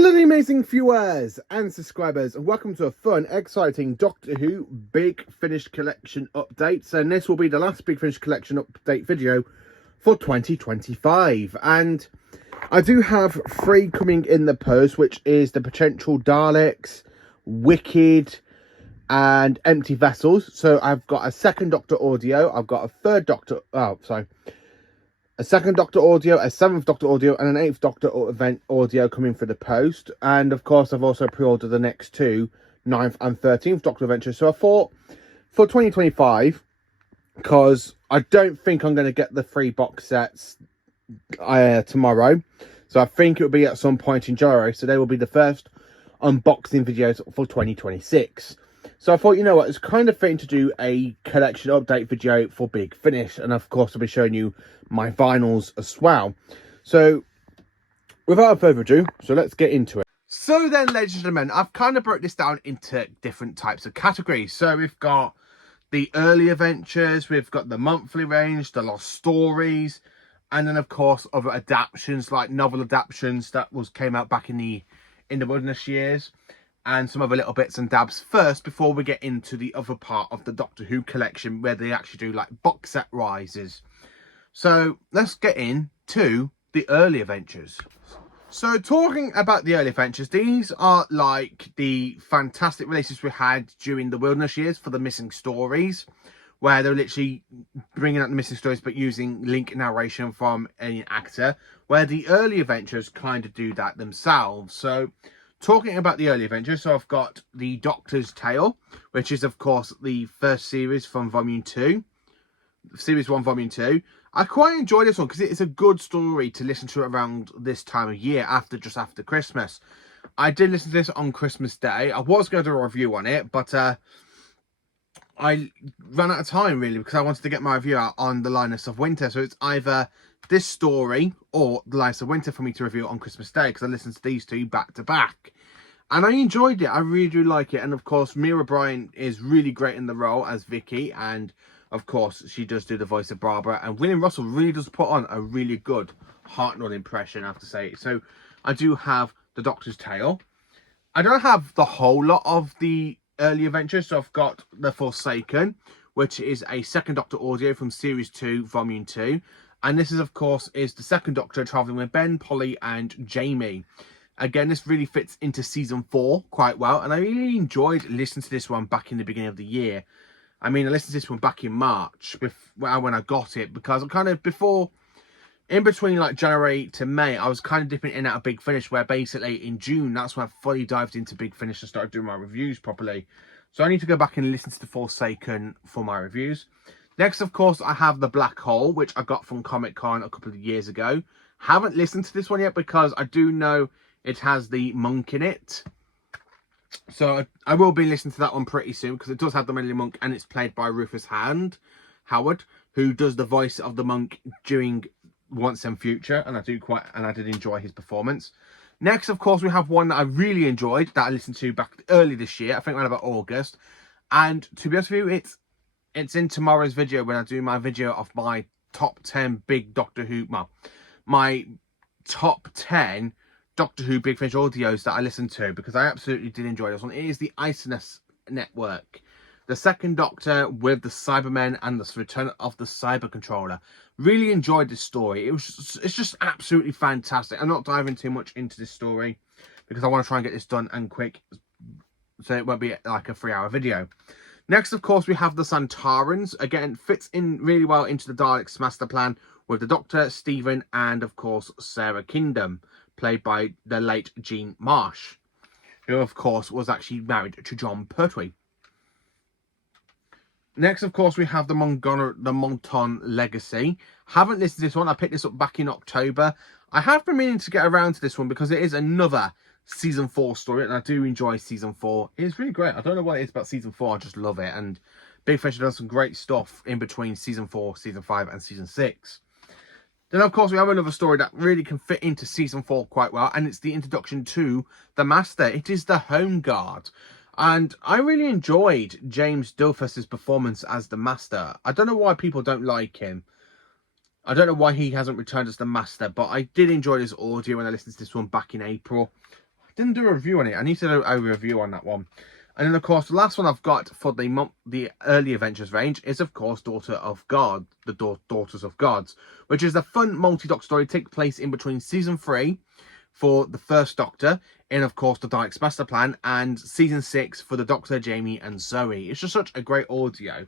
Hello amazing viewers and subscribers, and welcome to a fun, exciting Doctor Who Big Finish Collection update. And this will be the last Big Finish Collection update video for 2025. And I do have 3 coming in the post, which is the potential Daleks, Wicked and Empty Vessels. So I've got a second Doctor audio, I've got a third Doctor, a second Doctor audio, a 7th Doctor audio, and an 8th Doctor event audio coming for the post. And of course, I've also pre-ordered the next 2, 9th and 13th Doctor adventures. So I thought for 2025, because I don't think I'm going to get the 3 box sets tomorrow. So I think it will be at some point in January. So they will be the first unboxing videos for 2026. So I thought, you know what, it's kind of fitting to do a collection update video for Big Finish. And of course, I'll be showing you my vinyls as well. So without further ado, so let's get into it. So then, ladies and gentlemen, I've kind of broke this down into different types of categories. So we've got the early adventures, we've got the monthly range, the lost stories, and then of course other adaptations like novel adaptations that came out back in the wilderness years. And some other little bits and dabs first before we get into the other part of the Doctor Who collection where they actually do like box set rises. So let's get into the early adventures. So talking about the early adventures, these are like the fantastic releases we had during the wilderness years for the missing stories, where they're literally bringing out the missing stories but using link narration from an actor, where the early adventures kind of do that themselves. So talking about the early adventures, so I've got the Doctor's Tale, which is of course the first series from Volume 2. Series 1, Volume 2. I quite enjoy this one because it's a good story to listen to around this time of year, just after Christmas. I did listen to this on Christmas Day. I was going to do a review on it, but I ran out of time really because I wanted to get my review out on The Lioness of Winter. So it's either this story or The Lioness of Winter for me to review on Christmas Day, because I listened to these 2 back to back. And I enjoyed it. I really do like it. And of course, Mira Bryant is really great in the role as Vicky. And of course, she does do the voice of Barbara. And William Russell really does put on a really good Hartnell impression, I have to say. So I do have the Doctor's Tale. I don't have the whole lot of the early adventures. So I've got The Forsaken, which is a 2nd Doctor audio from Series 2, Volume 2. And this is, of course, is the 2nd Doctor travelling with Ben, Polly and Jamie. Again, this really fits into Season 4 quite well. And I really enjoyed listening to this one back in the beginning of the year. I mean, I listened to this one back in March when I got it. Because I'm kind of in between like January to May, I was kind of dipping in and out of Big Finish. Where basically in June, that's when I fully dived into Big Finish and started doing my reviews properly. So I need to go back and listen to The Forsaken for my reviews. Next, of course, I have The Black Hole, which I got from Comic-Con a couple of years ago. Haven't listened to this one yet because I do know it has the monk in it. So I will be listening to that one pretty soon because it does have the Melody Monk and it's played by Rufus Howard, who does the voice of the monk during Once and Future. And I did enjoy his performance. Next, of course, we have one that I really enjoyed that I listened to back early this year. I think around about August. And to be honest with you, it's in tomorrow's video when I do my video of my top 10 big Doctor Who, my top 10 Doctor Who Big Finish audios that I listened to, because I absolutely did enjoy this one. It is the Icinus Network, the 2nd Doctor with the Cybermen and the return of the Cyber Controller. Really enjoyed this story. It's just absolutely fantastic. I'm not diving too much into this story because I want to try and get this done and quick, so it won't be like a 3-hour video. Next, of course, we have the Santarans. Again, fits in really well into the Daleks master plan with the Doctor, Stephen, and of course, Sarah Kingdom, played by the late Jean Marsh, who of course was actually married to John Pertwee. Next, of course, we have the Monton Legacy. Haven't listened to this one. I picked this up back in October. I have been meaning to get around to this one because it is another Season 4 story, and I do enjoy Season 4. It's really great. I don't know what it is about Season 4. I just love it. And Big Finish has done some great stuff in between Season 4, Season 5, and Season 6. Then, of course, we have another story that really can fit into Season 4 quite well, and it's the introduction to the Master. It is the Home Guard. And I really enjoyed James Dufus's performance as the Master. I don't know why people don't like him. I don't know why he hasn't returned as the Master, but I did enjoy this audio when I listened to this one back in April. didn't do a review on it. I need to do a review on that one. And then, of course, the last one I've got for the early adventures range is, of course, Daughters of Gods, which is a fun multi-doc story that takes place in between season 3 for the first Doctor, in, of course, the Dalek's Master Plan, and season 6 for the Doctor, Jamie, and Zoe. It's just such a great audio,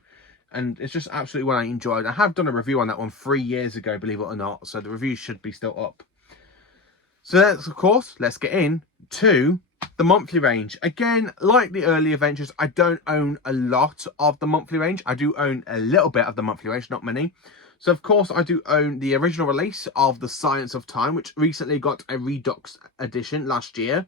and it's just absolutely what I enjoyed. I have done a review on that one 3 years ago, believe it or not, so the review should be still up. So that's, of course, let's get in to the monthly range. Again, like the early adventures, I don't own a lot of the monthly range. I do own a little bit of the monthly range, not many. So, of course, I do own the original release of The Science of Time, which recently got a Redux edition last year.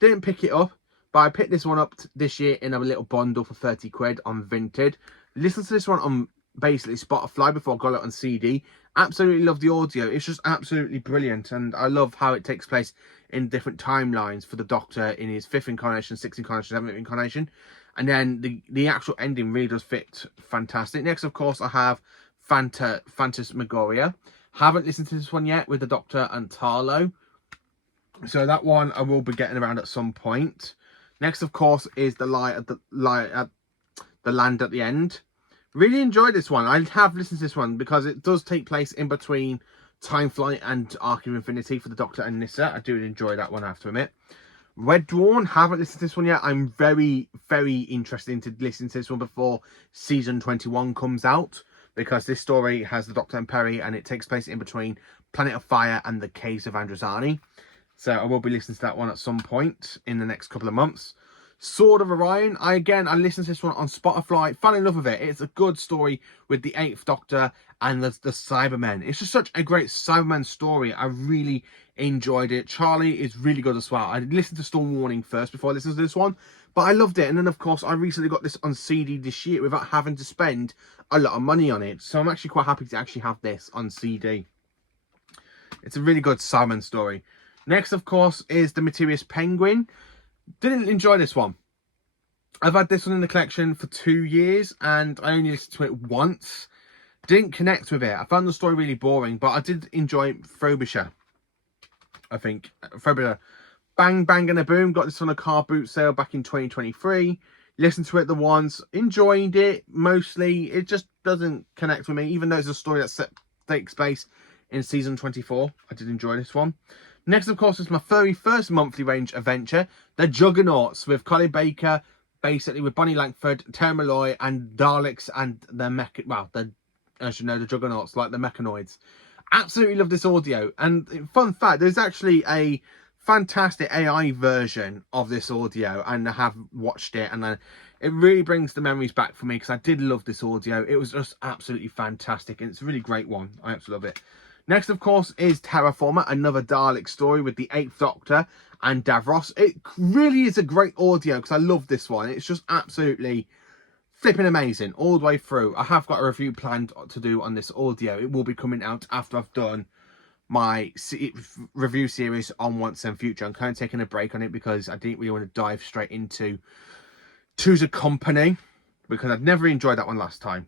Didn't pick it up, but I picked this one up this year in a little bundle for 30 quid on Vinted. Listen to this one on basically Spotify before I got it on CD. Absolutely love the audio. It's just absolutely brilliant, and I love how it takes place in different timelines for the Doctor in his 5th incarnation, 6th incarnation, 7th incarnation, and then the actual ending really does fit fantastic. Next, of course, I have Phantasmagoria. Haven't listened to this one yet with the Doctor and Tarlo, so that one I will be getting around at some point. Next, of course, is the Land at the End. Really enjoyed this one. I have listened to this one because it does take place in between Time Flight and Arc of Infinity for the Doctor and Nyssa. I do enjoy that one, I have to admit. Red Dawn, haven't listened to this one yet. I'm very, very interested to listen to this one before season 21 comes out, because this story has the Doctor and Peri, and it takes place in between Planet of Fire and the Caves of Androzani. So I will be listening to that one at some point in the next couple of months. Sword of Orion, I listened to this one on Spotify, fell in love with it. It's a good story with the 8th Doctor and the Cybermen. It's just such a great Cybermen story. I really enjoyed it. Charlie is really good as well. I listened to Storm Warning first before I listened to this one, but I loved it. And then, of course, I recently got this on CD this year without having to spend a lot of money on it. So I'm actually quite happy to actually have this on CD. It's a really good Cybermen story. Next, of course, is The Mysterious Penguin. Didn't enjoy this one. I've had this one in the collection for 2 years, and I only listened to it once. Didn't connect with it. I found the story really boring, but I did enjoy Frobisher. I think Frobisher. Bang Bang and a Boom. Got this on a car boot sale back in 2023. Listened to it the once. Enjoyed it mostly. It just doesn't connect with me, even though it's a story that takes place in season 24. I did enjoy this one. Next, of course, is my very first monthly range adventure, The Juggernauts, with Colin Baker, basically with Bonnie Langford, Terry Malloy, and Daleks and as you know, the Juggernauts, like the mechanoids. Absolutely love this audio. And fun fact, there's actually a fantastic AI version of this audio, and I have watched it, and it really brings the memories back for me, because I did love this audio. It was just absolutely fantastic, and it's a really great one. I absolutely love it. Next, of course, is Terraformer, another Dalek story with the 8th Doctor and Davros. It really is a great audio, because I love this one. It's just absolutely flipping amazing all the way through. I have got a review planned to do on this audio. It will be coming out after I've done my review series on Once and Future. I'm kind of taking a break on it because I didn't really want to dive straight into Two's a Company, because I'd never enjoyed that one last time.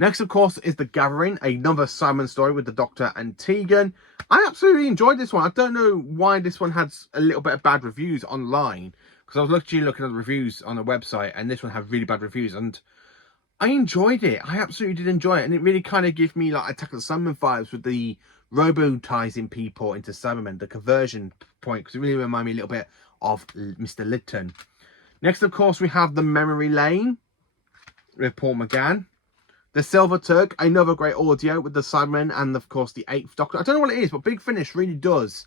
Next, of course, is The Gathering, another Simon story with the Doctor and Tegan. I absolutely enjoyed this one. I don't know why this one had a little bit of bad reviews online, because I was looking at the reviews on the website, and this one had really bad reviews, and I enjoyed it. I absolutely did enjoy it, and it really kind of gave me like Attack of the Cybermen vibes with the robotizing people into Cybermen, the conversion point, because it really reminded me a little bit of Mr. Lytton. Next, of course, we have The Memory Lane with Paul McGann. The Silver Turk, another great audio with the Cybermen and, of course, the 8th Doctor. I don't know what it is, but Big Finish really does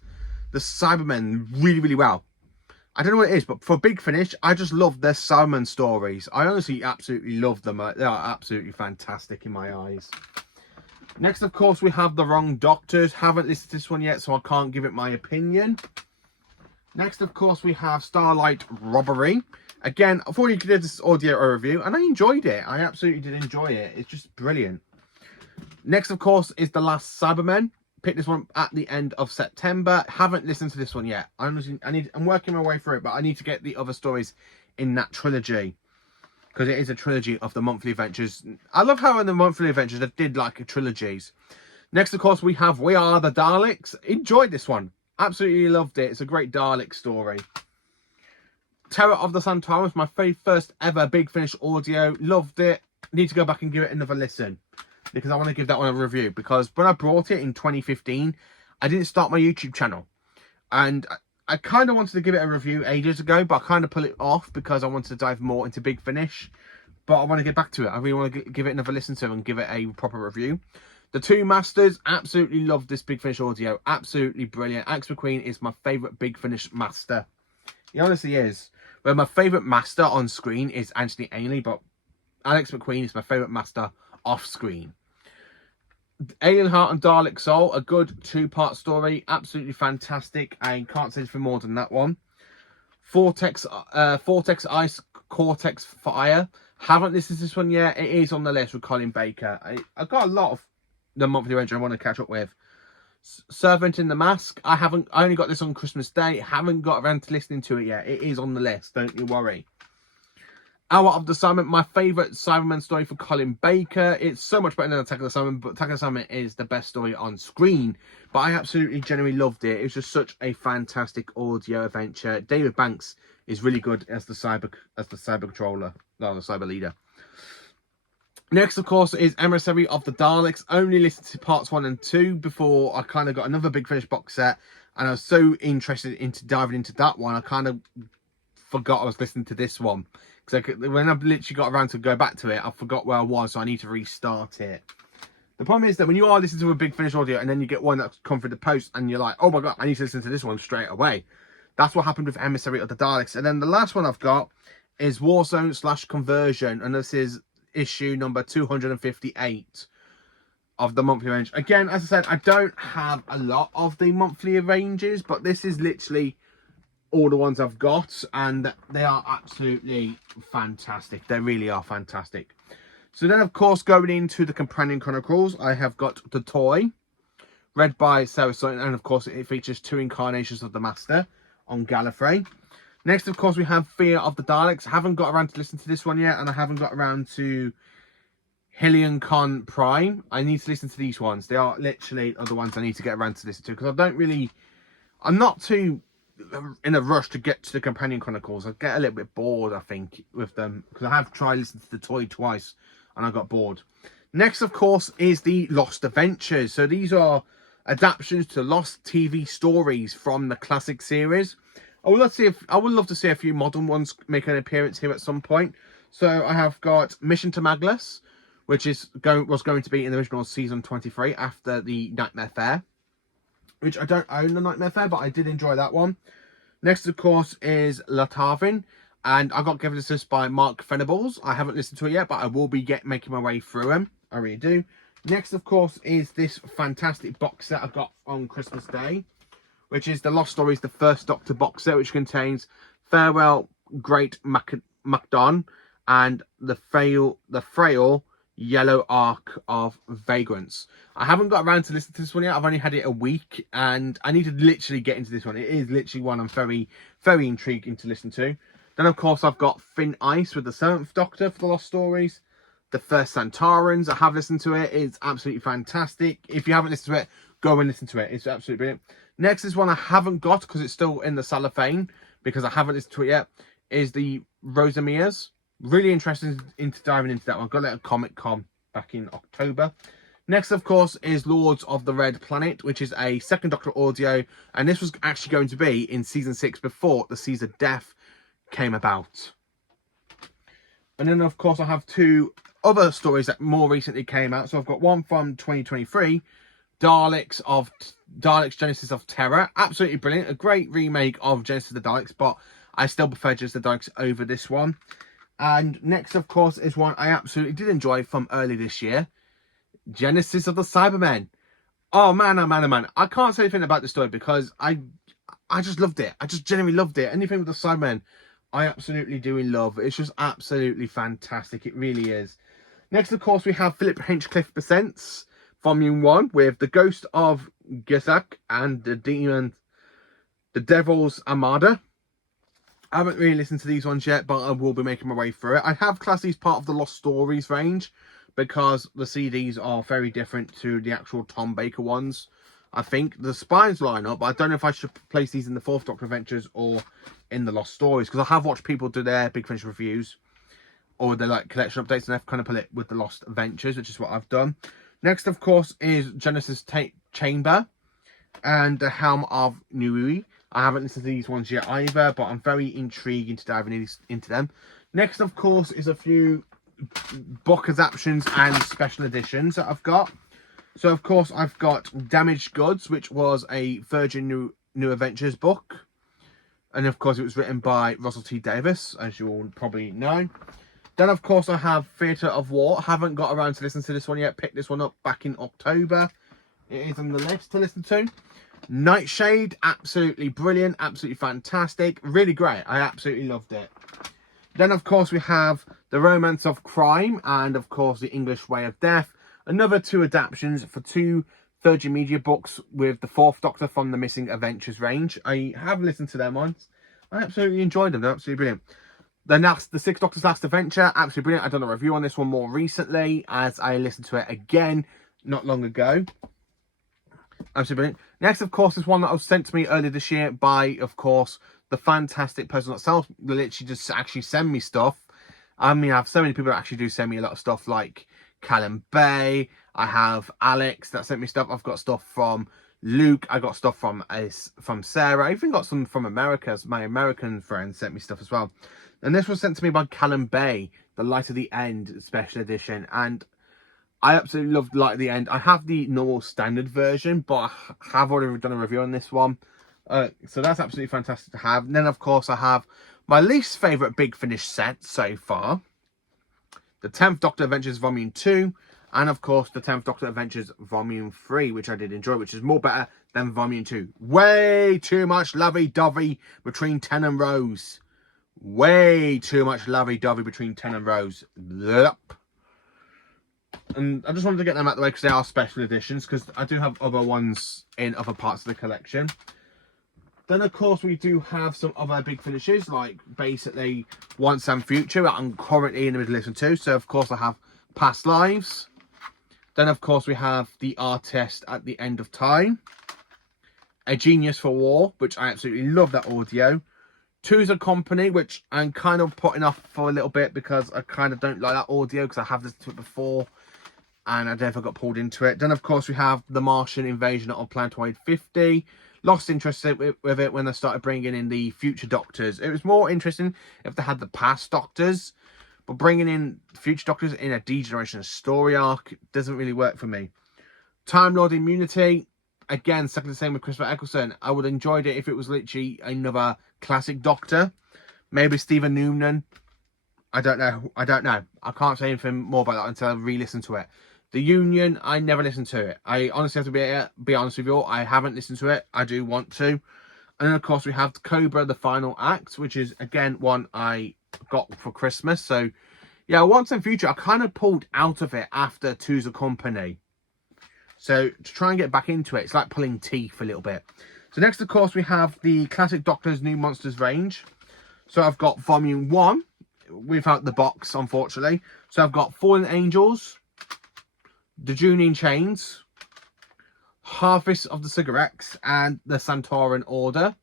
the Cybermen really, really well. I don't know what it is, but for Big Finish, I just love their Cybermen stories. I honestly absolutely love them. They are absolutely fantastic in my eyes. Next, of course, we have The Wrong Doctors. Haven't listened to this one yet, so I can't give it my opinion. Next, of course, we have Starlight Robbery. Again, I thought you could do this audio review, and I enjoyed it. I absolutely did enjoy it. It's just brilliant. Next, of course, is The Last Cybermen. Picked this one at the end of September. Haven't listened to this one yet. I'm working my way through it, but I need to get the other stories in that trilogy, because it is a trilogy of the monthly adventures. I love how in the monthly adventures they did like trilogies. Next, of course, we have We Are the Daleks. Enjoyed this one. Absolutely loved it. It's a great Dalek story. Terror of the Santorum, my first ever Big Finish audio. Loved it. Need to go back and give it another listen, because I want to give that one a review. Because when I brought it in 2015, I didn't start my YouTube channel. And I kind of wanted to give it a review ages ago, but I kind of put it off because I wanted to dive more into Big Finish. But I want to get back to it. I really want to give it another listen to and give it a proper review. The Two Masters, absolutely loved this Big Finish audio. Absolutely brilliant. Alex McQueen is my favourite Big Finish master. He honestly is. But my favourite master on screen is Anthony Ainley, but Alex McQueen is my favourite master off screen. Alien Heart and Dalek Soul, a good 2-part story. Absolutely fantastic. I can't say anything more than that one. Vortex Ice, Cortex Fire. Haven't listened to this one yet. It is on the list with Colin Baker. I've got a lot of the monthly range I want to catch up with. Servant in the Mask. I only got this on Christmas Day. Haven't got around to listening to it yet. It is on the list. Don't you worry. Hour of the Cybermen. My favourite Cybermen story for Colin Baker. It's so much better than Attack of the Cybermen, but Attack of the Cybermen is the best story on screen. But I absolutely genuinely loved it. It was just such a fantastic audio adventure. David Banks is really good as the cyber controller, no, the cyber leader. Next, of course, is Emissary of the Daleks. Only listened to parts 1 and 2 before I kind of got another Big Finish box set. And I was so interested into diving into that one, I kind of forgot I was listening to this one. Because when I literally got around to go back to it, I forgot where I was, so I need to restart it. The problem is that when you are listening to a Big Finish audio and then you get one that's come through the post and you're like, oh my god, I need to listen to this one straight away. That's what happened with Emissary of the Daleks. And then the last one I've got is Warzone / Conversion. And this is issue number 258 of the monthly range. Again, as I said, I don't have a lot of the monthly ranges, but this is literally all the ones I've got, and they are absolutely fantastic. They really are fantastic. So then, of course, going into the companion chronicles, I have got The Toy, read by Sarah Sutton, and of course it features 2 incarnations of the Master on Gallifrey. Next, of course, we have Fear of the Daleks. I haven't got around to listen to this one yet, and I haven't got around to Hillian Con Prime. I need to listen to these ones. They are literally the ones I need to get around to listen to, because I'm not too in a rush to get to the companion chronicles. I get a little bit bored, I think, with them, because I have tried listening to The Toy twice, and I got bored. Next, of course, is the Lost Adventures. So these are adaptations to Lost TV stories from the classic series. I would love to see a few modern ones make an appearance here at some point. So I have got Mission to Maglus, which was going to be in the original season 23 after the Nightmare Fair, which I don't own the Nightmare Fair, but I did enjoy that one. Next, of course, is Latarvin, and I got given this by Mark Venables. I haven't listened to it yet, but I will be making my way through them. I really do. Next, of course, is this fantastic box set I got on Christmas Day, which is the Lost Stories, the First Doctor box set, which contains Farewell, Great Macdon, and the frail Yellow Arc of Vagrants. I haven't got around to listen to this one yet. I've only had it a week, and I need to literally get into this one. It is literally one I'm very, very intriguing to listen to. Then, of course, I've got Thin Ice with the 7th Doctor for the Lost Stories. The First Santarans, I have listened to it. It's absolutely fantastic. If you haven't listened to it, go and listen to it. It's absolutely brilliant. Next is one I haven't got because it's still in the cellophane, because I haven't listened to it yet, is the Rosamias. Really interested into diving into that one. Got it at Comic-Con back in October. Next, of course, is Lords of the Red Planet, which is a 2nd Doctor audio. And this was actually going to be in Season 6 before the Caesar death came about. And then, of course, I have 2 other stories that more recently came out. So I've got one from 2023, Daleks Genesis of Terror. Absolutely brilliant. A great remake of Genesis of the Daleks, but I still prefer Genesis of the Daleks over this one. And next, of course, is one I absolutely did enjoy from early this year, Genesis of the Cybermen. Oh man, oh man, oh man. I can't say anything about the story because I just loved it. I just genuinely loved it. Anything with the Cybermen, I absolutely do love. It's just absolutely fantastic. It really is. Next, of course, we have Philip Hinchcliffe Presents, Volume 1, with The Ghost of Gesak and the Devil's Armada. I haven't really listened to these ones yet, but I will be making my way through it. I have classed these part of the Lost Stories range because the CDs are very different to the actual Tom Baker ones. I think the spines line up, but I don't know if I should place these in the Fourth Doctor Adventures or in the Lost Stories, because I have watched people do their Big Finish reviews or their like collection updates, and I've kind of put it with the Lost Adventures, which is what I've done. Next, of course, is Genesis Chamber and the Helm of Nui. I haven't listened to these ones yet either, but I'm very intrigued into diving into them. Next, of course, is a few book adaptations and special editions that I've got. So, of course, I've got Damaged Goods, which was a Virgin New Adventures book. And, of course, it was written by Russell T Davies, as you all probably know. Then, of course, I have Theatre of War. Haven't got around to listen to this one yet. Picked this one up back in October. It is on the list to listen to. Nightshade, absolutely brilliant, absolutely fantastic, really great. I absolutely loved it. Then, of course, we have The Romance of Crime and, of course, The English Way of Death. Another 2 adaptations for 2 Virgin Media books with the Fourth Doctor from the Missing Adventures range. I have listened to them once. I absolutely enjoyed them. They're absolutely brilliant. The Sixth Doctor's Last Adventure, absolutely brilliant. I've done a review on this one more recently as I listened to it again not long ago. Absolutely brilliant. Next, of course, is one that was sent to me earlier this year by, of course, the fantastic person itself. They literally just actually send me stuff. I mean, I have so many people that actually do send me a lot of stuff, like Callum Bay. I have Alex that sent me stuff. I've got stuff from Luke. I got stuff from Sarah. I even got some from America. My American friends sent me stuff as well. And this was sent to me by Callum Bay, the Light of the End special edition. And I absolutely loved Light of the End. I have the normal standard version, but I have already done a review on this one. So that's absolutely fantastic to have. And then, of course, I have my least favourite Big Finish set so far. The 10th Doctor Adventures Volume 2. And, of course, the 10th Doctor Adventures Volume 3, which I did enjoy, which is more better than Volume 2. Way too much lovey-dovey between 10 and Rose. Way too much lovey-dovey between 10 and Rose. Yep. And I just wanted to get them out of the way because they are special editions, because I do have other ones in other parts of the collection. Then, of course, we do have some other big finishes, like basically Once and Future that I'm currently in the middle of listening to. So, of course, I have Past Lives. Then, of course, we have The Artist at the End of Time. A Genius for War, which I absolutely love that audio. Two's a Company, which I'm kind of putting off for a little bit because I kind of don't like that audio because I have listened to it before and I never got pulled into it. Then, of course, we have The Martian Invasion of Planet 50. Lost interest with it when they started bringing in the future Doctors. It was more interesting if they had the past Doctors, but bringing in future Doctors in a degeneration story arc doesn't really work for me. Time Lord Immunity, again, second the same with Christopher Eccleston. I would have enjoyed it if it was literally another classic Doctor. Maybe Stephen Noonan. I don't know. I can't say anything more about that until I re-listen to it. The Union, I never listened to it. I honestly have to be honest with you all. I haven't listened to it. I do want to. And then, of course, we have Cobra, the Final Act, which is, again, one I got for Christmas. So, yeah, Once and Future, I kind of pulled out of it after Two's a Company. So, to try and get back into it, it's like pulling teeth a little bit. So, next, of course, we have the Classic Doctor's New Monsters range. So, I've got Volume 1, without the box, unfortunately. So, I've got Fallen Angels, The Junine Chains, Harvest of the Cigarettes, and the Santoran Order.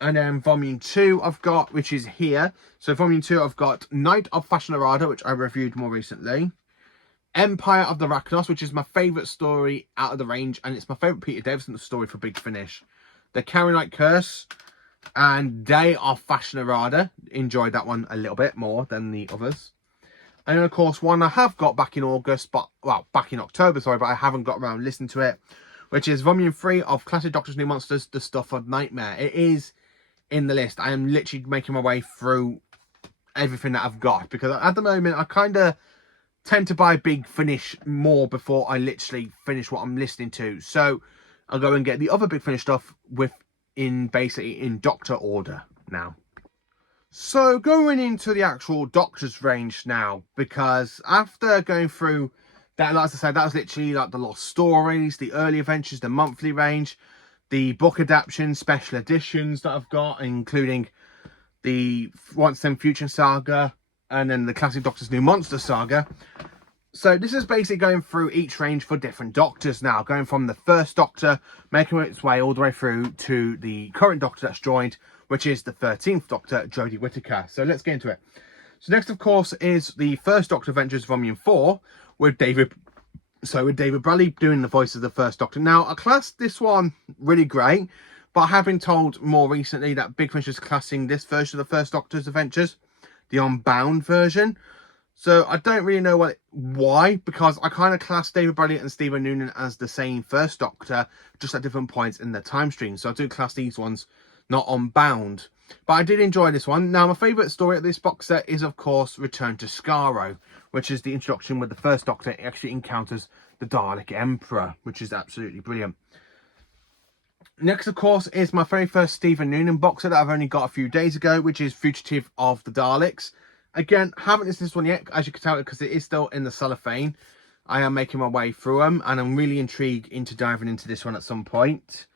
And then Volume 2 I've got, which is here. So Volume 2 I've got Night of Fashionarada, which I reviewed more recently. Empire of the Rachnos, which is my favourite story out of the range, and it's my favourite Peter Davison story for Big Finish. The Carolite Curse and Day of Fashionarada. Enjoyed that one a little bit more than the others. And then, of course, one I have got back in August, back in October, sorry, but I haven't got around listening to it, which is Volume 3 of Classic Doctor's New Monsters, The Stuff of Nightmare. It is in the list. I am literally making my way through everything that I've got, because at the moment, I kind of tend to buy Big Finish more before I literally finish what I'm listening to. So I'll go and get the other Big Finish stuff basically in Doctor order now. So going into the actual Doctor's range now, because after going through that, like I said, that was literally like the Lost Stories, the early adventures, the monthly range, the book adaptations, special editions that I've got, including the Once and Future saga, and then the Classic Doctor's New Monster saga. So this is basically going through each range for different Doctors now, going from the first Doctor, making its way all the way through to the current Doctor that's joined, which is the 13th Doctor, Jodie Whittaker. So let's get into it. So next, of course, is the first Doctor Adventures Volume 4 with David Bradley doing the voice of the first Doctor. Now, I classed this one really great, but I have been told more recently that Big Finish is classing this version of the first Doctor's Adventures, the Unbound version. So I don't really know why, because I kind of class David Bradley and Stephen Noonan as the same first Doctor, just at different points in the time stream. So I do class these ones not Unbound. But I did enjoy this one. Now, my favourite story of this box set is, of course, Return to Skaro, which is the introduction with the first Doctor. It actually encounters the Dalek Emperor, which is absolutely brilliant. Next, of course, is my very first Stephen Noonan box set that I've only got a few days ago, which is Fugitive of the Daleks. Again, haven't listened to this one yet, as you can tell, because it is still in the cellophane. I am making my way through them, and I'm really intrigued into diving into this one at some point,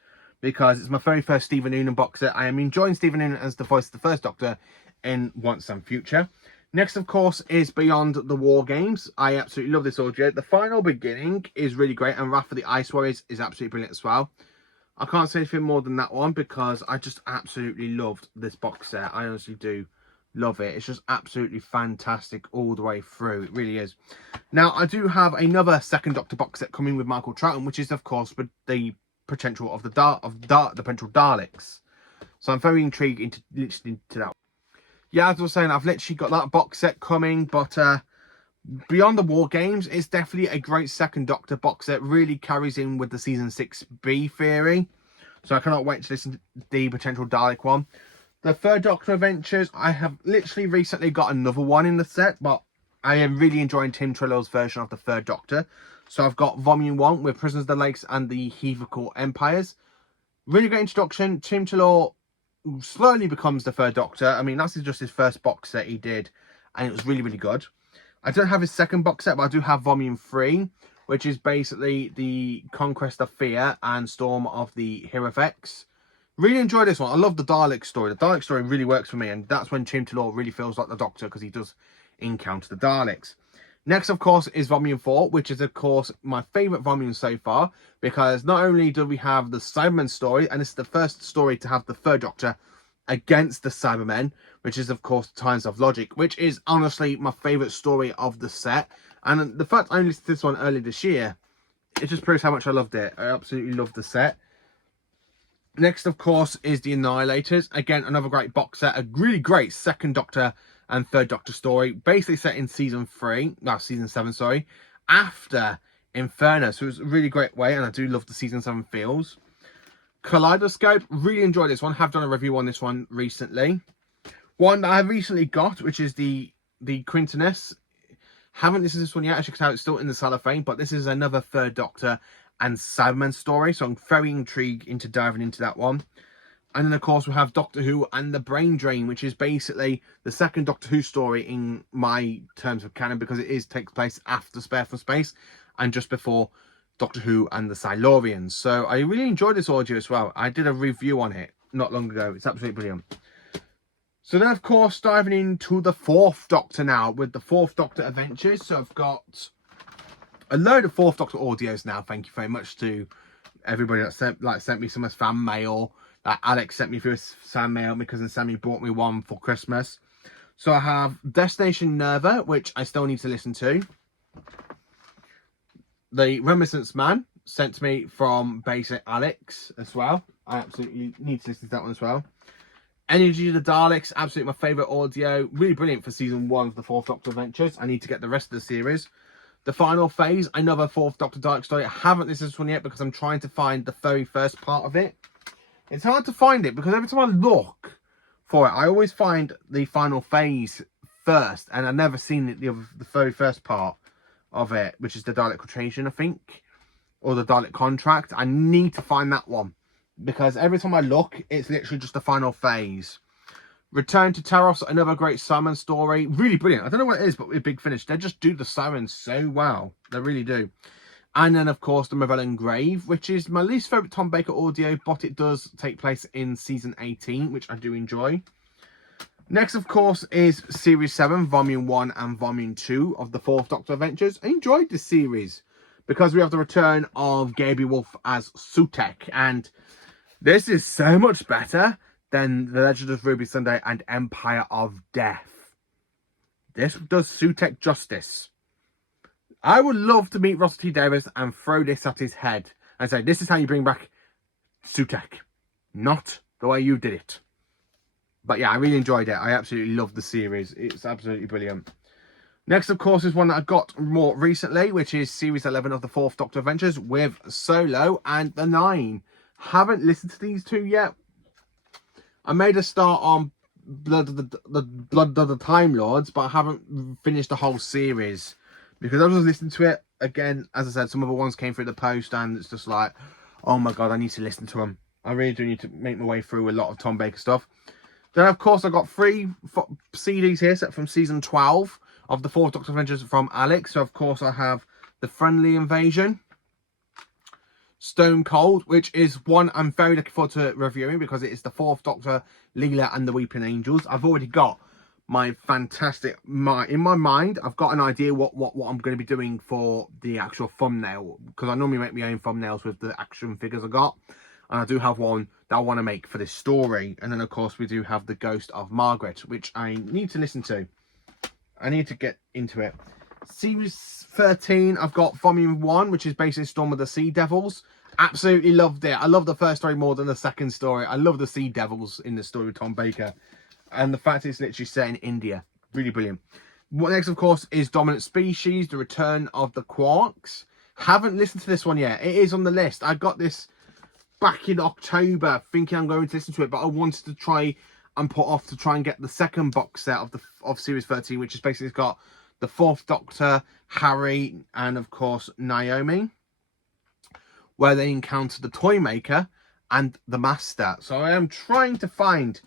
because it's my very first Stephen Noonan box set. I am enjoying Stephen Noonan as the voice of the first Doctor in Once and Future. Next, of course, is Beyond the War Games. I absolutely love this audio. The final beginning is really great, and Wrath of the Ice Warriors is absolutely brilliant as well. I can't say anything more than that one, because I just absolutely loved this box set. I honestly do love it. It's just absolutely fantastic all the way through. It really is. Now, I do have another second Doctor box set coming with Michael Troughton, which is, of course, with the potential of the potential Daleks. So I'm very intrigued into listening to that. Yeah, as I was saying, I've literally got that box set coming, but Beyond the War Games is definitely a great second Doctor box set. Really carries in with the season 6B theory. So I cannot wait to listen to the potential Dalek one. The third Doctor Adventures, I have literally recently got another one in the set, but I am really enjoying Tim Trelaw's version of the third Doctor. So I've got Volume 1 with Prisoners of the Lakes and the Heavical Empires. Really great introduction. Tim Trelaw slowly becomes the third Doctor. I mean, that's just his first box set he did, and it was really, really good. I don't have his second box set, but I do have Volume 3, which is basically the Conquest of Fear and Storm of the Hierophants. Really enjoyed this one. I love the Dalek story. The Dalek story really works for me, and that's when Tim Trelaw really feels like the Doctor, because he does encounter the Daleks. Next, of course, is Volume 4, which is, of course, my favourite volume so far, because not only do we have the Cybermen story, and it's the first story to have the third Doctor against the Cybermen, which is, of course, Times of Logic, which is honestly my favourite story of the set. And the fact I only listened to this one earlier this year, it just proves how much I loved it. I absolutely loved the set. Next, of course, is The Annihilators. Again, another great box set. A really great second Doctor and third Doctor story. Basically set in season 7, sorry. After Inferno. So it was a really great way, and I do love the season 7 feels. Kaleidoscope. Really enjoyed this one. Have done a review on this one recently. One that I recently got, which is the Quintoness. Haven't listened to this one yet. As you can tell, it's still in the cellophane, but this is another third Doctor and Cybermen story, so I'm very intrigued into diving into that one. And then, of course, we have Doctor Who and the Brain Drain, which is basically the second Doctor Who story in my terms of canon, because it takes place after Spare from Space and just before Doctor Who and the Silurians. So I really enjoyed this audio as well. I did a review on it not long ago. It's absolutely brilliant. So then, of course, diving into the fourth Doctor now with the fourth Doctor Adventures. So I've got a load of fourth Doctor audios now. Thank you very much to everybody that sent me some as fan mail. Alex sent me through his fan mail. My cousin Sammy bought me one for Christmas. So I have Destination Nerva, which I still need to listen to. The Reminiscence Man sent to me from Basic Alex as well. I absolutely need to listen to that one as well. Energy of the Daleks, absolutely my favourite audio. Really brilliant for season 1 of the fourth Doctor Adventures. I need to get the rest of the series. The Final Phase, another fourth Doctor Dalek story. I haven't listened to this one yet because I'm trying to find the very first part of it. It's hard to find it because every time I look for it, I always find the Final Phase first, and I've never seen the very first part of it, which is the Dalek Quotation, I think, or the Dalek Contract. I need to find that one because every time I look, it's literally just the Final Phase. Return to Taros, another great Simon story. Really brilliant. I don't know what it is, but with Big Finish, they just do the sirens so well. They really do. And then, of course, the Magellan Grave, which is my least favourite Tom Baker audio, but it does take place in season 18, which I do enjoy. Next, of course, is Series 7, Volume 1 and Volume 2 of the Fourth Doctor Adventures. I enjoyed this series because we have the return of Gabriel Wolf as Sutek, and this is so much better than The Legend of Ruby Sunday and Empire of Death. This does Sutek justice. I would love to meet Russell T Davies and throw this at his head and say, this is how you bring back Sutek, not the way you did it. But yeah, I really enjoyed it. I absolutely love the series. It's absolutely brilliant. Next, of course, is one that I got more recently, which is Series 11 of the Fourth Doctor Adventures with Solo and the Nine. Haven't listened to these two yet. I made a start on Blood of the Time Lords, but I haven't finished the whole series because I was listening to it again. As I said, some other ones came through the post, and it's just like, oh my god, I need to listen to them. I really do need to make my way through a lot of Tom Baker stuff. Then, of course, I got 3 CDs here set from season 12 of the Fourth Doctor Adventures from Alex. So, of course, I have The Friendly Invasion, Stone Cold, which is one I'm very looking forward to reviewing because it is the Fourth Doctor, Leela and the Weeping Angels. I've already got my fantastic... in my mind, I've got an idea what I'm going to be doing for the actual thumbnail, because I normally make my own thumbnails with the action figures I got. And I do have one that I want to make for this story. And then, of course, we do have The Ghost of Margaret, which I need to listen to. I need to get into it. Series 13, I've got Volume 1, which is basically Storm of the Sea Devils. Absolutely loved it. I love the first story more than the second story. I love the Sea Devils in the story of Tom Baker. And the fact it's literally set in India. Really brilliant. What next, of course, is Dominant Species, The Return of the Quarks. Haven't listened to this one yet. It is on the list. I got this back in October thinking I'm going to listen to it, but I wanted to try and put off to try and get the second box set of Series 13, which is basically got the Fourth Doctor, Harry, and of course Naomi, where they encounter the Toymaker and the Master. So I am trying to find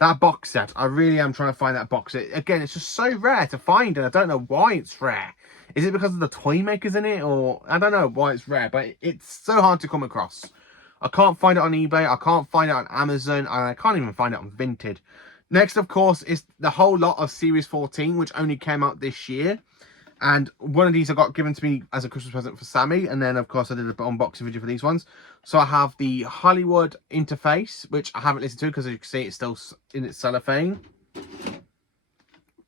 that box set. I really am trying to find that box set. Again, it's just so rare to find, and I don't know why it's rare. Is it because of the Toymakers in it, or I don't know why it's rare, but it's so hard to come across. I can't find it on eBay, I can't find it on Amazon, and I can't even find it on Vinted. Next, of course, is the whole lot of Series 14, which only came out this year. And one of these I got given to me as a Christmas present for Sammy. And then, of course, I did an unboxing video for these ones. So I have the Hollywood Interface, which I haven't listened to because, as you can see, it's still in its cellophane.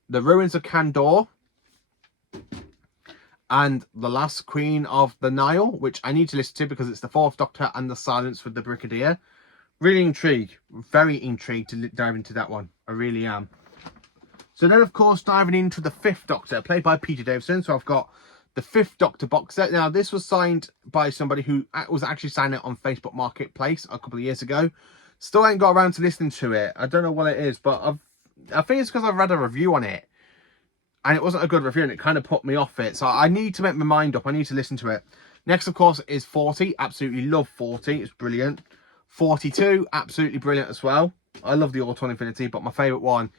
The Ruins of Kandor. And The Last Queen of the Nile, which I need to listen to because it's the Fourth Doctor and the Silence with the Brigadier. Really intrigued. Very intrigued to dive into that one. I really am. So then, of course, diving into the Fifth Doctor, played by Peter Davison. So I've got the Fifth Doctor box set. Now, this was signed by somebody who was actually signed it on Facebook Marketplace a couple of years ago. Still ain't got around to listening to it. I don't know what it is, but I think it's because I've read a review on it. And it wasn't a good review, and it kind of put me off it. So I need to make my mind up. I need to listen to it. Next, of course, is 40. Absolutely love 40. It's brilliant. 42, absolutely brilliant as well. I love the Autumn Infinity, but my favourite one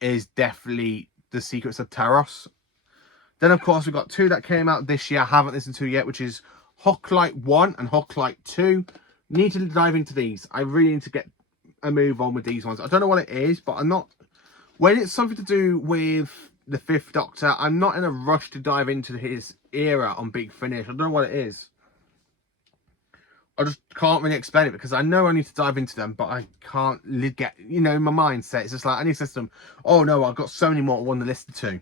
is definitely The Secrets of Taros. Then, of course, we've got 2 that came out this year I haven't listened to yet, which is Hooklight 1 and Hooklight 2. Need to dive into these. I really need to get a move on with these ones. I don't know what it is, but I'm not... When it's something to do with the Fifth Doctor, I'm not in a rush to dive into his era on Big Finish. I don't know what it is. I just can't really explain it because I know I need to dive into them, but I can't get, you know, my mindset. It's just like, I need to listen to them. Oh no, I've got so many more I want to listen to.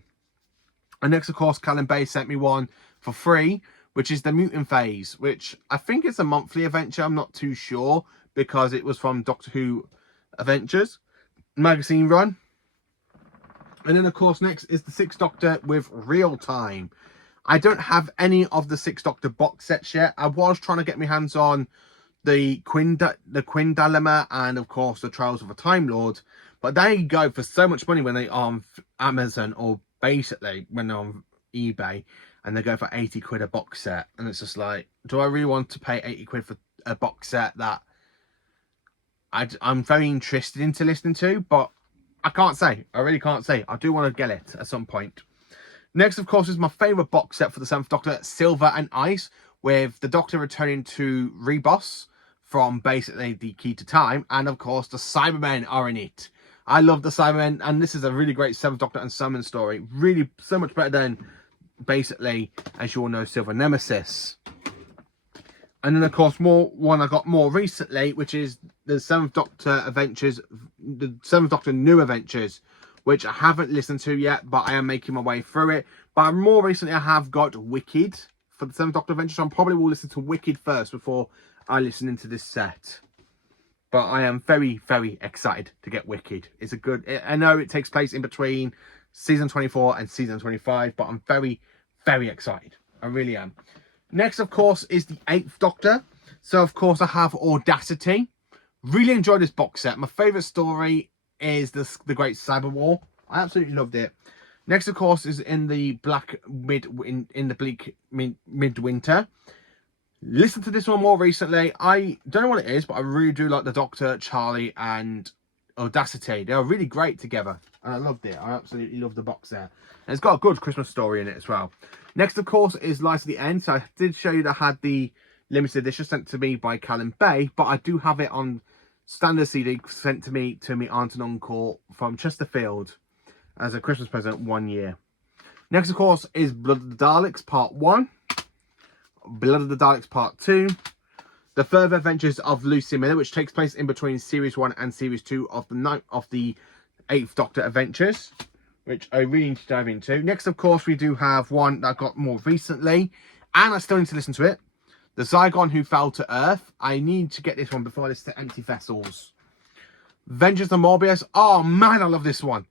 And next, of course, Callum Bay sent me one for free, which is the Mutant Phase, which I think is a monthly adventure. I'm not too sure because it was from Doctor Who Adventures magazine run. And then, of course, next is the Sixth Doctor with Real Time. I don't have any of the Sixth Doctor box sets yet. I was trying to get my hands on the Quinn Dilemma and, of course, the Trials of a Time Lord. But they go for so much money when they are on Amazon, or basically when they're on eBay, and they go for 80 quid a box set. And it's just like, do I really want to pay 80 quid for a box set that I'm very interested into listening to? But I can't say. I really can't say. I do want to get it at some point. Next, of course, is my favourite box set for the 7th Doctor, Silver and Ice, with the Doctor returning to Rebos from basically the Key to Time. And, of course, the Cybermen are in it. I love the Cybermen, and this is a really great Seventh Doctor and Summon story. Really, so much better than, basically, as you all know, Silver Nemesis. And then, of course, one I got more recently, which is the Seventh Doctor Adventures, the Seventh Doctor New Adventures, which I haven't listened to yet, but I am making my way through it. But more recently, I have got Wicked for the Seventh Doctor Adventures. So I probably will listen to Wicked first before I listen into this set. But I am very, very excited to get Wicked. It's a good... I know it takes place in between season 24 and season 25, but I'm very, very excited. I really am. Next, of course, is the 8th Doctor. So, of course, I have Audacity. Really enjoyed this box set. My favourite story is the Great Cyber War. I absolutely loved it. Next, of course, is in the bleak midwinter. Listen to this one more recently. I don't know what it is, but I really do like the Doctor, Charlie, and Audacity. They are really great together, and I loved it. I absolutely love the box set. And it's got a good Christmas story in it as well. Next, of course, is Light at the End. So I did show you that I had the limited edition sent to me by Callum Bay, but I do have it on standard CD sent to me aunt and uncle from Chesterfield as a Christmas present 1 year. Next, of course, is Blood of the Daleks Part 1, Blood of the Daleks Part 2, The Further Adventures of Lucy Miller, which takes place in between Series 1 and Series 2 of the 8th Doctor Adventures, which I really need to dive into. Next, of course, we do have one that I got more recently, and I still need to listen to it. The Zygon Who Fell to Earth. I need to get this one before I listen to Empty Vessels. Vengeance of Morbius. Oh, man, I love this one.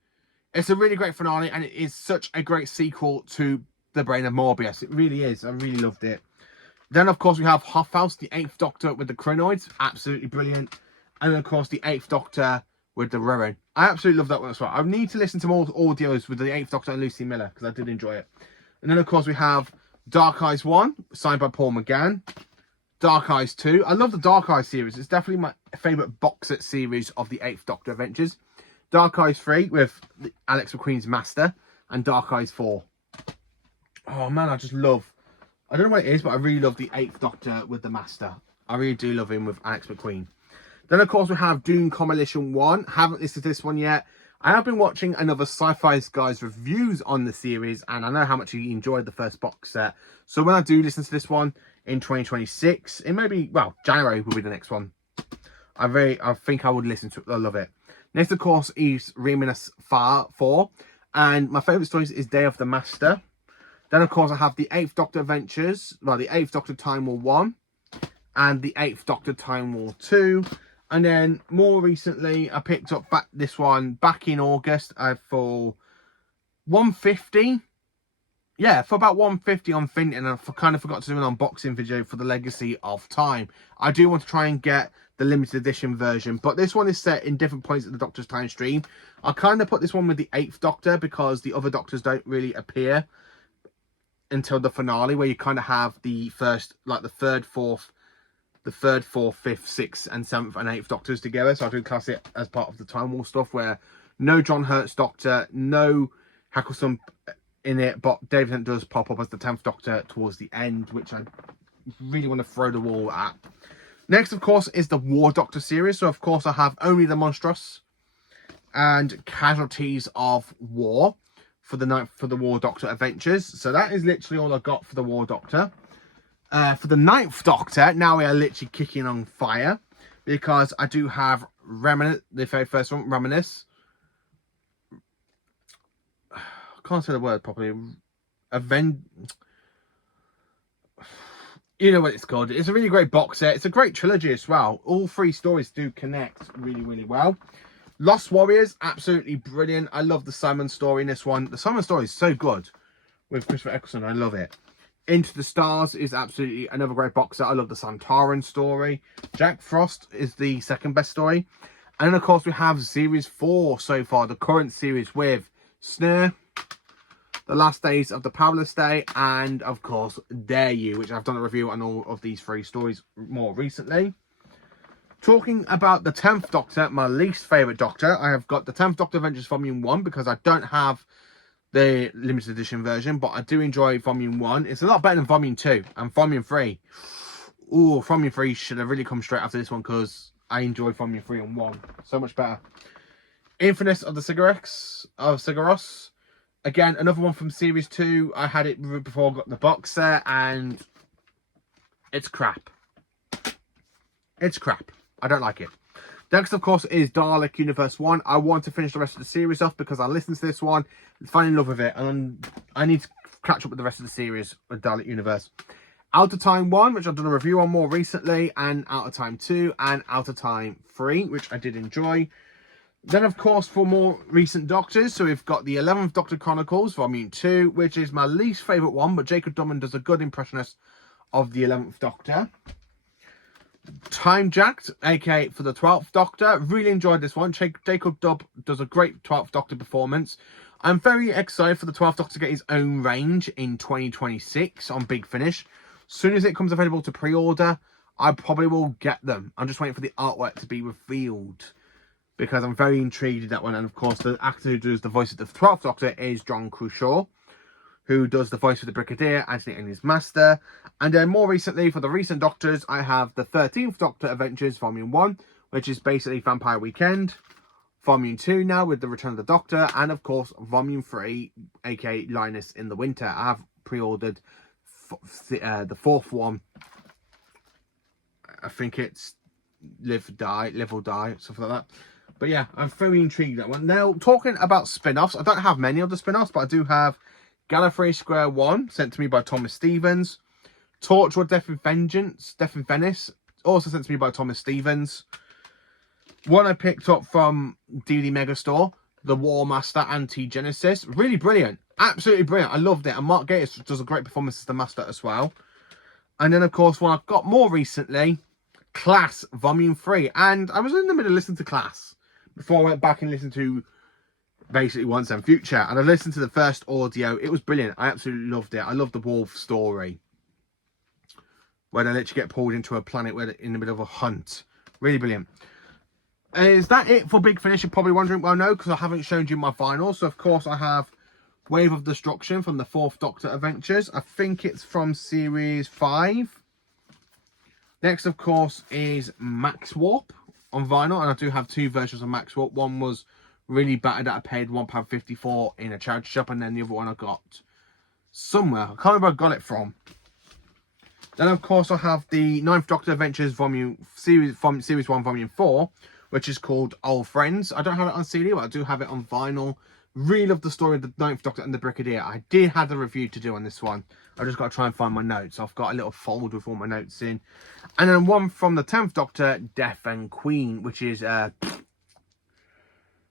It's a really great finale, and it is such a great sequel to The Brain of Morbius. It really is. I really loved it. Then, of course, we have Hoffhouse, the 8th Doctor with the Chronoids. Absolutely brilliant. And, of course, the 8th Doctor with the Ruin. I absolutely love that one as well. I need to listen to more audios with the 8th Doctor and Lucy Miller, because I did enjoy it. And then, of course, we have Dark Eyes 1, signed by Paul McGann. Dark Eyes 2. I love the Dark Eyes series. It's definitely my favourite box set series of the 8th Doctor Adventures. Dark Eyes 3 with Alex McQueen's Master. And Dark Eyes 4. Oh, man, I just love... I don't know what it is, but I really love the 8th Doctor with the Master. I really do love him with Alex McQueen. Then, of course, we have Dune Coalition 1. Haven't listened to this one yet. I have been watching another Sci-Fi Guy's reviews on the series, and I know how much he enjoyed the first box set. So when I do listen to this one in 2026, it may be, well, January will be the next one. I think I would listen to it. I love it. Next, of course, is Reminus 4. And my favourite stories is Day of the Master. Then, of course, I have the 8th Doctor Adventures. Well, the 8th Doctor Time War 1. And the 8th Doctor Time War 2. And then, more recently, I picked up this one back in August for 150. Yeah, for about 150 on Finton. And I kind of forgot to do an unboxing video for the Legacy of Time. I do want to try and get the limited edition version. But this one is set in different points of the Doctor's time stream. I kind of put this one with the 8th Doctor because the other Doctors don't really appear until the finale, where you kind of have the first, like the third, fourth, 5th, 6th, and 7th and 8th Doctors together. So I do class it as part of the Time War stuff, where no John Hurt's Doctor, no Hackleston in it, but David Tennant does pop up as the 10th Doctor towards the end, which I really want to throw the wall at. Next, of course, is the War Doctor series. So, of course, I have Only the Monstrous and Casualties of War for the War Doctor Adventures. So that is literally all I got for the War Doctor. For the 9th Doctor, now we are literally kicking on fire, because I do have the very first one, Reminisce. I can't say the word properly. You know what it's called. It's a really great box set. It's a great trilogy as well. All three stories do connect really, really well. Lost Warriors, absolutely brilliant. I love the Simon story in this one. The Simon story is so good with Christopher Eccleston. I love it. Into the Stars is absolutely another great box set. I love the Santaran story. Jack Frost is the second best story. And then, of course, we have Series 4 so far, the current series with Snare, The Last Days of the Powerless Day, and, of course, Dare You, which I've done a review on all of these three stories more recently. Talking about the 10th Doctor, my least favourite Doctor, I have got the 10th Doctor Adventures Volume 1, because I don't have the limited edition version, but I do enjoy Volume 1. It's a lot better than Volume 2 and Volume 3. Ooh, Volume 3 should have really come straight after this one, because I enjoy Volume 3 and 1 so much better. Infamous of the Cigaros. Again, another one from Series 2. I had it before I got the box set, and it's crap. It's crap. I don't like it. Next, of course, is Dalek Universe 1. I want to finish the rest of the series off because I listened to this one, fell in love with it, and I need to catch up with the rest of the series with Dalek Universe. Out of Time 1, which I've done a review on more recently, and Out of Time 2, and Out of Time 3, which I did enjoy. Then, of course, for more recent Doctors, so we've got the 11th Doctor Chronicles, Volume 2, which is my least favourite one, but Jacob Dunman does a good impressionist of the 11th Doctor. Time Jacked, aka for the 12th Doctor. Really enjoyed this one. Jacob Dubb does a great 12th Doctor performance. I'm very excited for the 12th Doctor to get his own range in 2026 on Big Finish. As soon as it comes available to pre-order, I probably will get them. I'm just waiting for the artwork to be revealed because I'm very intrigued in that one. And of course, the actor who does the voice of the 12th Doctor is John Crusaw, who does the voice for the Brigadier, Anthony and his Master. And then more recently, for the recent Doctors, I have the 13th Doctor Adventures Volume 1, which is basically Vampire Weekend. Volume 2 now with the Return of the Doctor. And of course, Volume 3, aka Linus in the Winter. I have pre-ordered the 4th one. I think it's Live or Die, something like that. But yeah, I'm very intrigued that one. Now, talking about spin-offs, I don't have many of the spin-offs, but I do have Gallifrey Square 1, sent to me by Thomas Stevens. Torchwood Death in Venice, also sent to me by Thomas Stevens. One I picked up from DVD Megastore, The War Master Anti-Genesis. Really brilliant. Absolutely brilliant. I loved it. And Mark Gatiss does a great performance as the Master as well. And then, of course, one I've got more recently, Class Volume 3. And I was in the middle of listening to Class before I went back and listened to basically Once and Future, and I listened to the first audio. It was brilliant. I absolutely loved it. I love the wolf story where they literally get pulled into a planet where they're in the middle of a hunt. Really brilliant. Is that it for Big Finish? You're probably wondering. Well, no, because I haven't shown you my vinyl. So of course I have Wave of Destruction from the 4th Doctor Adventures. I think it's from Series 5. Next, of course, is Max Warp on vinyl, and I do have 2 versions of Max Warp. One was really battered that I paid £1.54 in a charity shop, and then the other one I got somewhere. I can't remember where I got it from. Then, of course, I have the 9th Doctor Adventures Series 1, Volume 4, which is called Old Friends. I don't have it on CD, but I do have it on vinyl. Really love the story of the 9th Doctor and the Brigadier. I did have a review to do on this one. I just got to try and find my notes. I've got a little folder with all my notes in. And then one from the 10th Doctor, Death and Queen, which is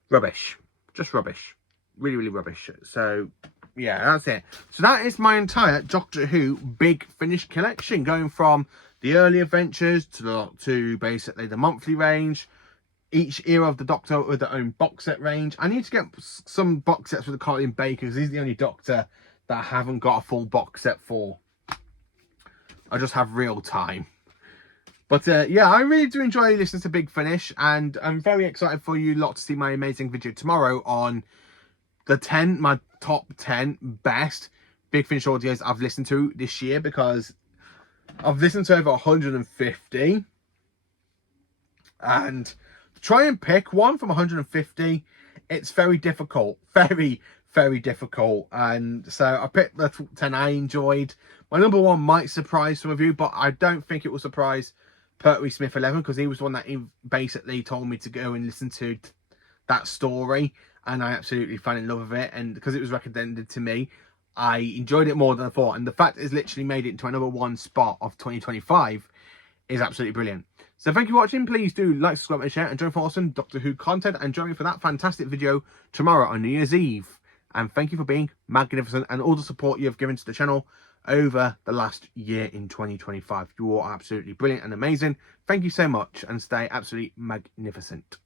rubbish. Just rubbish. Really, really rubbish. So, yeah, that's it. So that is my entire Doctor Who Big Finish collection, going from the early adventures to basically the monthly range. Each era of the Doctor with their own box set range. I need to get some box sets for the Colin Baker, because he's the only Doctor that I haven't got a full box set for. I just have real time. But yeah, I really do enjoy listening to Big Finish, and I'm very excited for you lot to see my amazing video tomorrow on my top 10 best Big Finish audios I've listened to this year, because I've listened to over 150, and try and pick one from 150, it's very difficult. Very, very difficult. And so I picked the 10 I enjoyed. My number 1 might surprise some of you, but I don't think it will surprise Pertwee Smith 11, because he was the one that he basically told me to go and listen to that story, and I absolutely fell in love with it. And because it was recommended to me, I enjoyed it more than I thought. And the fact it's literally made it into a number 1 spot of 2025 is absolutely brilliant. So thank you for watching. Please do like, subscribe and share, and join for awesome Doctor Who content, and join me for that fantastic video tomorrow on New Year's Eve. And thank you for being magnificent and all the support you have given to the channel over the last year in 2025. You are absolutely brilliant and amazing. Thank you so much, and stay absolutely magnificent.